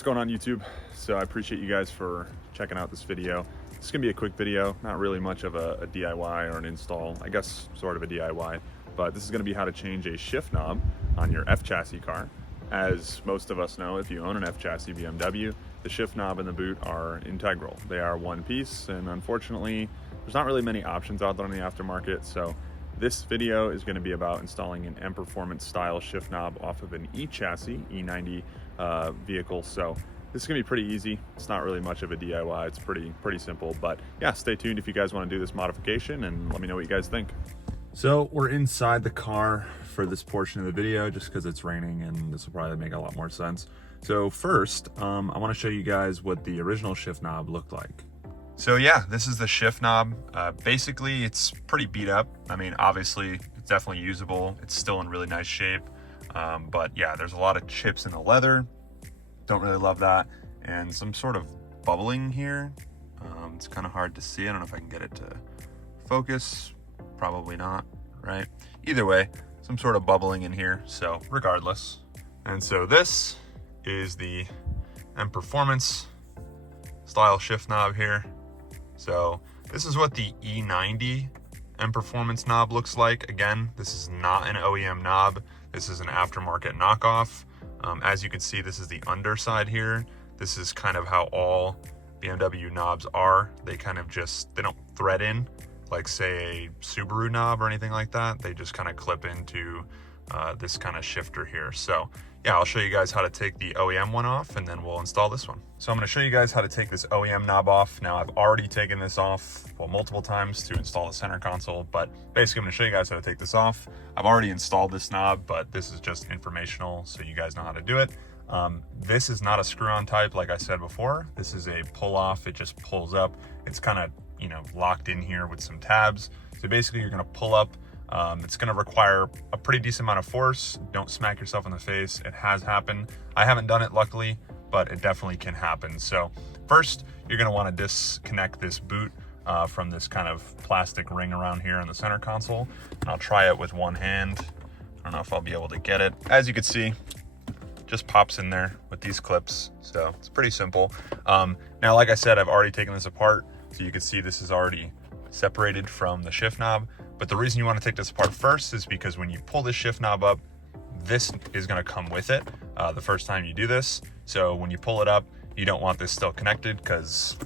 What's going on, YouTube? So I appreciate you guys for checking out this video. It's gonna be a quick video, not really much of a DIY or an install, I guess sort of a DIY, but this is gonna be how to change a shift knob on your F chassis car. As most of us know, if you own an F chassis BMW, the shift knob and the boot are integral. They are one piece, and unfortunately, there's not really many options out there in the aftermarket, so this video is going to be about installing an M Performance style shift knob off of an E chassis, E90 vehicle. So this is going to be pretty easy. It's not really much of a DIY. It's pretty simple. But yeah, stay tuned if you guys want to do this modification and let me know what you guys think. So we're inside the car for this portion of the video just because it's raining and this will probably make a lot more sense. So first, I want to show you guys what the original shift knob looked like. So yeah, this is the shift knob. Basically, it's pretty beat up. I mean, obviously, it's definitely usable. It's still in really nice shape. But yeah, there's a lot of chips in the leather. Don't really love that. And some sort of bubbling here. It's kind of hard to see. I don't know if I can get it to focus. Probably not, right? Either way, some sort of bubbling in here. So regardless. And so this is the M Performance style shift knob here. So this is what the E90 M Performance knob looks like. Again, this is not an OEM knob. This is an aftermarket knockoff. As you can see, this is the underside here. This is kind of how all BMW knobs are. They kind of they don't thread in like say a Subaru knob or anything like that. They just kind of clip into this kind of shifter here. So yeah, I'll show you guys how to take the OEM one off and then we'll install this one. So I'm gonna show you guys how to take this OEM knob off. Now I've already taken this off, well, multiple times to install the center console, but basically I'm gonna show you guys how to take this off. I've already installed this knob, but this is just informational so you guys know how to do it. This is not a screw-on type, like I said before. This is a pull-off, it just pulls up. It's kind of, you know, locked in here with some tabs. So basically you're gonna pull up. It's going to require a pretty decent amount of force. Don't smack yourself in the face. It has happened. I haven't done it, luckily, but it definitely can happen. So first, you're going to want to disconnect this boot from this kind of plastic ring around here in the center console. And I'll try it with one hand. I don't know if I'll be able to get it. As you can see, just pops in there with these clips. So it's pretty simple. Now, like I said, I've already taken this apart. So you can see this is already separated from the shift knob. But the reason you want to take this apart first is because when you pull this shift knob up, this is going to come with it the first time you do this. So when you pull it up, you don't want this still connected because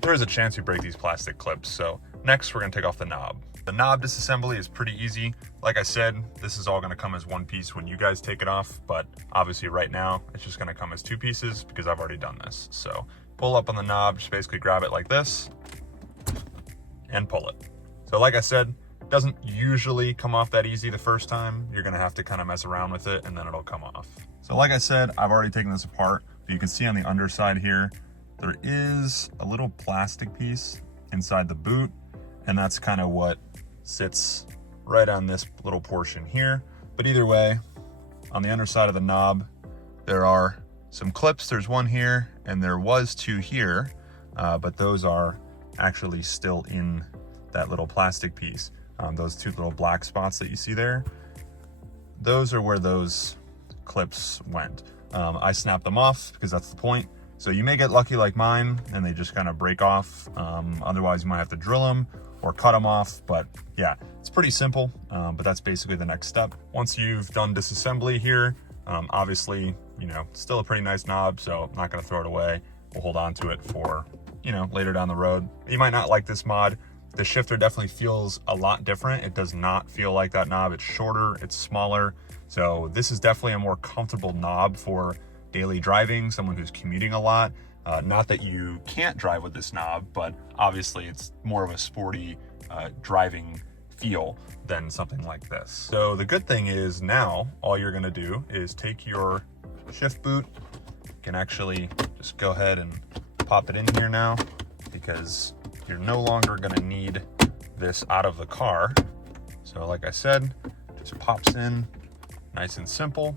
there is a chance you break these plastic clips. So next, we're going to take off the knob. The knob disassembly is pretty easy. Like I said, this is all going to come as one piece when you guys take it off. But obviously right now, it's just going to come as two pieces because I've already done this. So pull up on the knob, just basically grab it like this and pull it. So like I said, doesn't usually come off that easy the first time. You're gonna have to kind of mess around with it and then it'll come off. So like I said, I've already taken this apart, but you can see on the underside here, there is a little plastic piece inside the boot, and that's kind of what sits right on this little portion here. But either way, on the underside of the knob, there are some clips. There's one here, and there was two here, but those are actually still in that little plastic piece. Those two little black spots that you see there, those are where those clips went. I snapped them off because that's the point. So you may get lucky like mine and they just kind of break off. Otherwise you might have to drill them or cut them off. But yeah, it's pretty simple, but that's basically the next step. Once you've done disassembly here, obviously, you know, still a pretty nice knob, so I'm not gonna throw it away. We'll hold on to it for, you know, later down the road. You might not like this mod. The shifter definitely feels a lot different. It does not feel like that knob. It's shorter, it's smaller. So this is definitely a more comfortable knob for daily driving, someone who's commuting a lot. Not that you can't drive with this knob, but obviously it's more of a sporty driving feel than something like this. So the good thing is now all you're gonna do is take your shift boot. You can actually just go ahead and pop it in here now because you're no longer gonna need this out of the car. So like I said, just pops in nice and simple.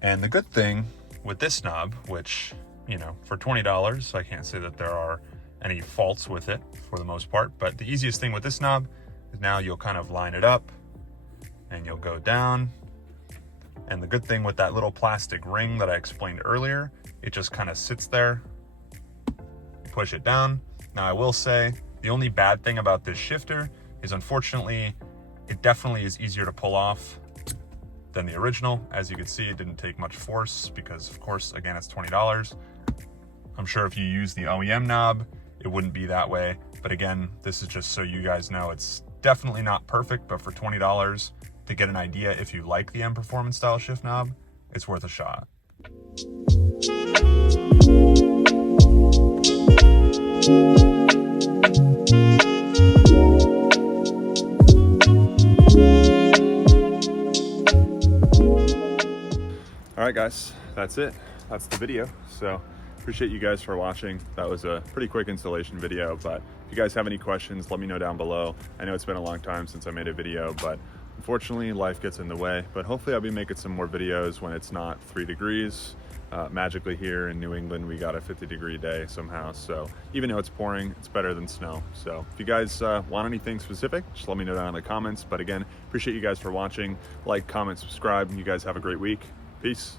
And the good thing with this knob, which, you know, for $20, I can't say that there are any faults with it for the most part, but the easiest thing with this knob is now you'll kind of line it up and you'll go down. And the good thing with that little plastic ring that I explained earlier it just kind of sits there. Push it down. Now I will say the only bad thing about this shifter is unfortunately it definitely is easier to pull off than the original. As you can see, it didn't take much force because of course, again, it's $20. I'm sure if you use the OEM knob, it wouldn't be that way. But again, this is just so you guys know it's definitely not perfect, but for $20 to get an idea if you like the M Performance style shift knob, it's worth a shot. All right, guys, that's it. That's the video. So appreciate you guys for watching. That was a pretty quick installation video, but if you guys have any questions, let me know down below. I know it's been a long time since I made a video, but unfortunately life gets in the way, but hopefully I'll be making some more videos when it's not 3 degrees. Magically here in New England, we got a 50-degree day somehow. So even though it's pouring, it's better than snow. So if you guys want anything specific, just let me know down in the comments. But again, appreciate you guys for watching. Like, comment, subscribe, and you guys have a great week. Peace.